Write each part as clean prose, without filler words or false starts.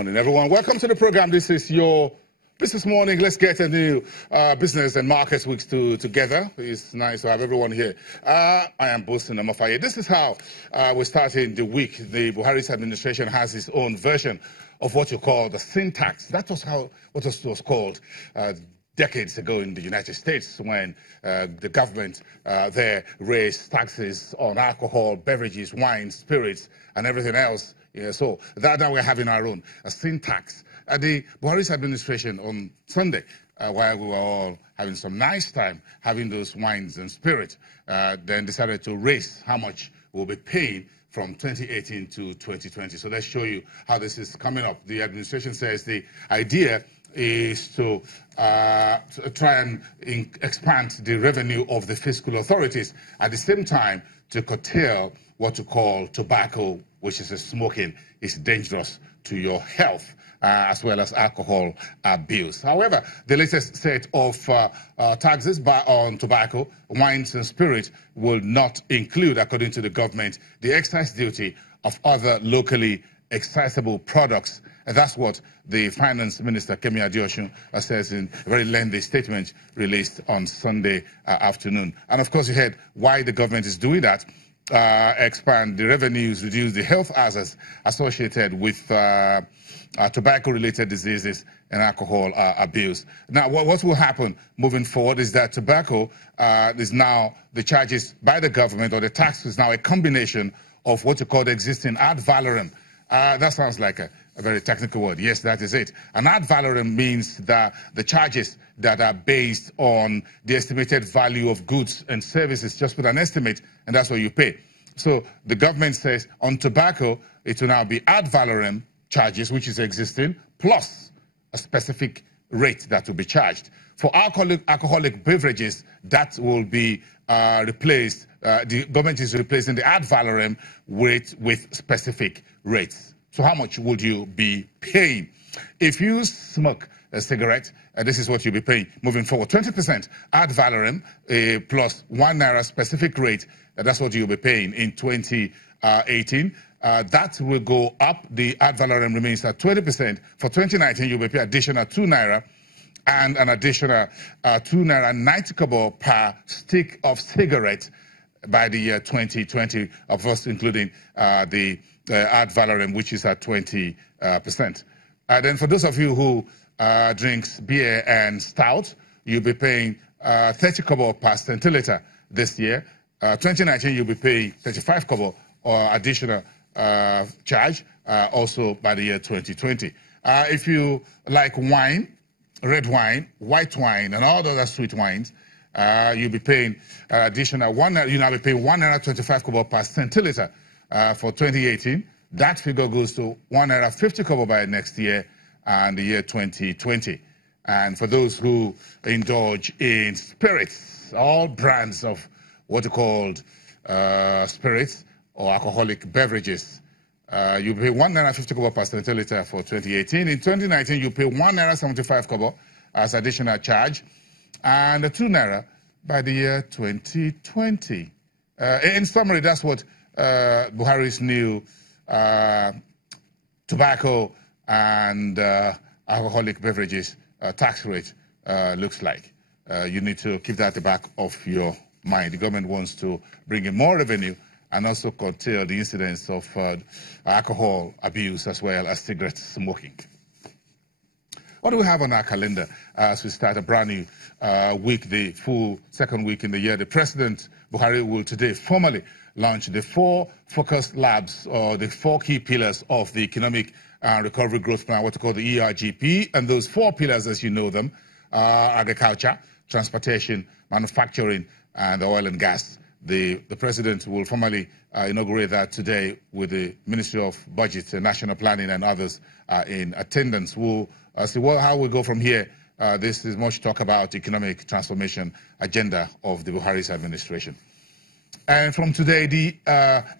morning, everyone. Welcome to the program. This is your Business Morning. Let's get a new business and markets weeks together. It's nice to have everyone here. I am Bosun Amafaye. This is how we're starting the week. The Buhari's administration has its own version of what you call the sin tax. That was what was called decades ago in the United States when the government there raised taxes on alcohol, beverages, wine, spirits, and everything else. Yeah, so that now we're having our own sin tax. The Buhari's administration on Sunday, while we were all having some nice time having those wines and spirits, then decided to raise how much we'll be paying from 2018 to 2020. So let's show you how this is coming up. The administration says the idea is to try and expand the revenue of the fiscal authorities, at the same time to curtail what you call tobacco, which is smoking, is dangerous to your health, as well as alcohol abuse. However, the latest set of taxes on tobacco, wines and spirits will not include, according to the government, the excise duty of other locally accessible products. And that's what the Finance Minister, Kemi Adeosun, says in a very lengthy statement released on Sunday afternoon. And of course, you heard why the government is doing that. Expand the revenues, reduce the health hazards associated with tobacco-related diseases and alcohol abuse. Now, what will happen moving forward is that tobacco is now the charges by the government, or the tax is now a combination of what you call the existing ad valorem. That sounds like a very technical word. Yes, that is it. An ad valorem means that the charges that are based on the estimated value of goods and services, just put an estimate, and that's what you pay. So the government says on tobacco, it will now be ad valorem charges, which is existing, plus a specific rate that will be charged. For alcoholic beverages, that will be replaced. The government is replacing the ad valorem rate with specific rates. So how much would you be paying? If you smoke a cigarette, this is what you'll be paying moving forward. 20% ad valorem plus ₦1 specific rate. That's what you'll be paying in 2018. That will go up. The ad valorem remains at 20%. For 2019, you'll be paying additional ₦2 and an additional ₦2.90 kobo per stick of cigarette by the year 2020, of course, including the ad valorem, which is at 20%. Then for those of you who drinks beer and stout, you'll be paying 30 kobo per centiliter this year. 2019, you'll be paying 35 kobo or additional charge also by the year 2020. If you like wine, red wine, white wine, and all the other sweet wines, you'll be paying additional you'll now be paying ₦1.25 kobo per centiliter for 2018. That figure goes to ₦1.50 kobo by next year and the year 2020. And for those who indulge in spirits, all brands of what are called spirits or alcoholic beverages, you pay ₦1.50 kobo per centiliter for 2018. In 2019, you pay ₦1.75 kobo as additional charge, and ₦2 by the year 2020. In summary, that's what Buhari's new tobacco and alcoholic beverages tax rate looks like. You need to keep that at the back of your mind. The government wants to bring in more revenue and also curtail the incidence of alcohol abuse as well as cigarette smoking. What do we have on our calendar as we start a brand new week, the full second week in the year? The President, Buhari, will today formally launch the 4 focus labs, or the 4 key pillars of the Economic Recovery Growth Plan, what we call the ERGP. And those 4 pillars, as you know them, are agriculture, transportation, manufacturing, and oil and gas. The President will formally inaugurate that today with the Ministry of Budget, National Planning, and others in attendance. We'll see how we go from here. This is much talk about economic transformation agenda of the Buhari's administration. And from today, the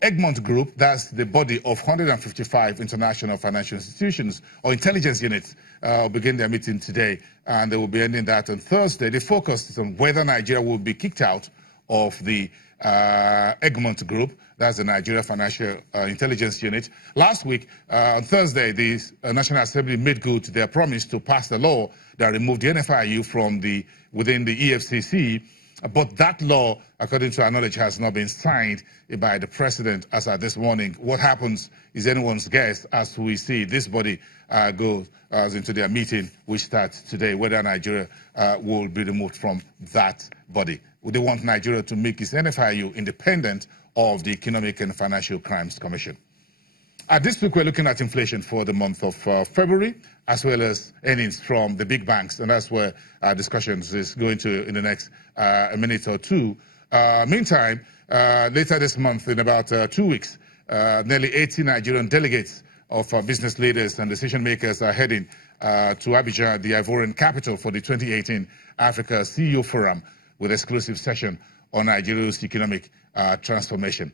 Egmont Group, that's the body of 155 international financial institutions or intelligence units, will begin their meeting today, and they will be ending that on Thursday. The focus is on whether Nigeria will be kicked out of the Egmont Group. That's the Nigeria Financial Intelligence Unit. Last week, on Thursday, the National Assembly made good their promise to pass the law that removed the NFIU from within the EFCC. But that law, according to our knowledge, has not been signed by the president as of this morning. What happens is anyone's guess as we see this body go into their meeting, which starts today, whether Nigeria will be removed from that body. They want Nigeria to make its NFIU independent of the Economic and Financial Crimes Commission. This week, we're looking at inflation for the month of February, as well as earnings from the big banks, and that's where our discussions is going to in the next a minute or two. Meantime, later this month, in about 2 weeks, nearly 80 Nigerian delegates of business leaders and decision makers are heading to Abidjan, the Ivorian capital, for the 2018 Africa CEO Forum, with exclusive session on Nigeria's economic transformation.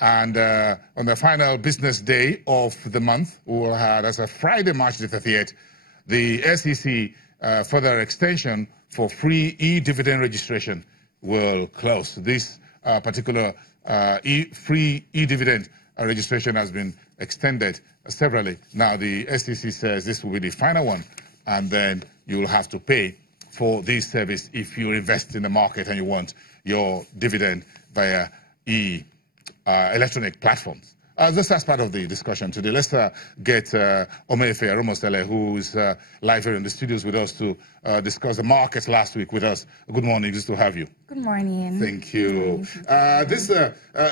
And on the final business day of the month, we will have, as a Friday, March the 30th, the SEC further extension for free e-dividend registration will close. This particular free e-dividend registration has been extended severally. Now, the SEC says this will be the final one, and then you will have to pay for this service if you invest in the market and you want your dividend via electronic platforms. This is part of the discussion today. Let's get Omefe Aromosele, who's live here in the studios with us, to discuss the markets last week with us. Good morning, good to have you. Good morning. Thank you.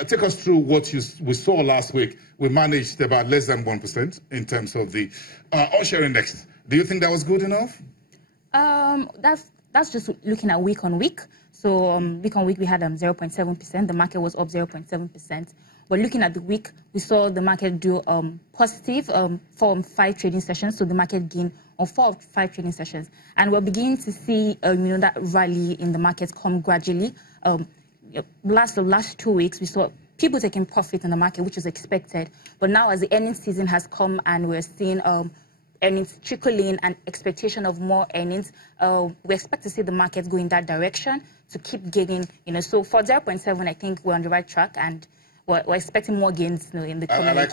Take us through what we saw last week. We managed about less than 1% in terms of the all-share index. Do you think that was good enough? That's just looking at week on week. So week on week, we had 0.7%. The market was up 0.7%. But looking at the week, we saw the market do positive for 5 trading sessions. So the market gained on 4 of 5 trading sessions. And we're beginning to see that rally in the market come gradually. Last 2 weeks, we saw people taking profit in the market, which was expected. But now as the earnings season has come and we're seeing earnings trickle in and expectation of more earnings, we expect to see the market go in that direction to keep gaining. So for 0.7, I think we're on the right track, and we're expecting more gains in the coming year.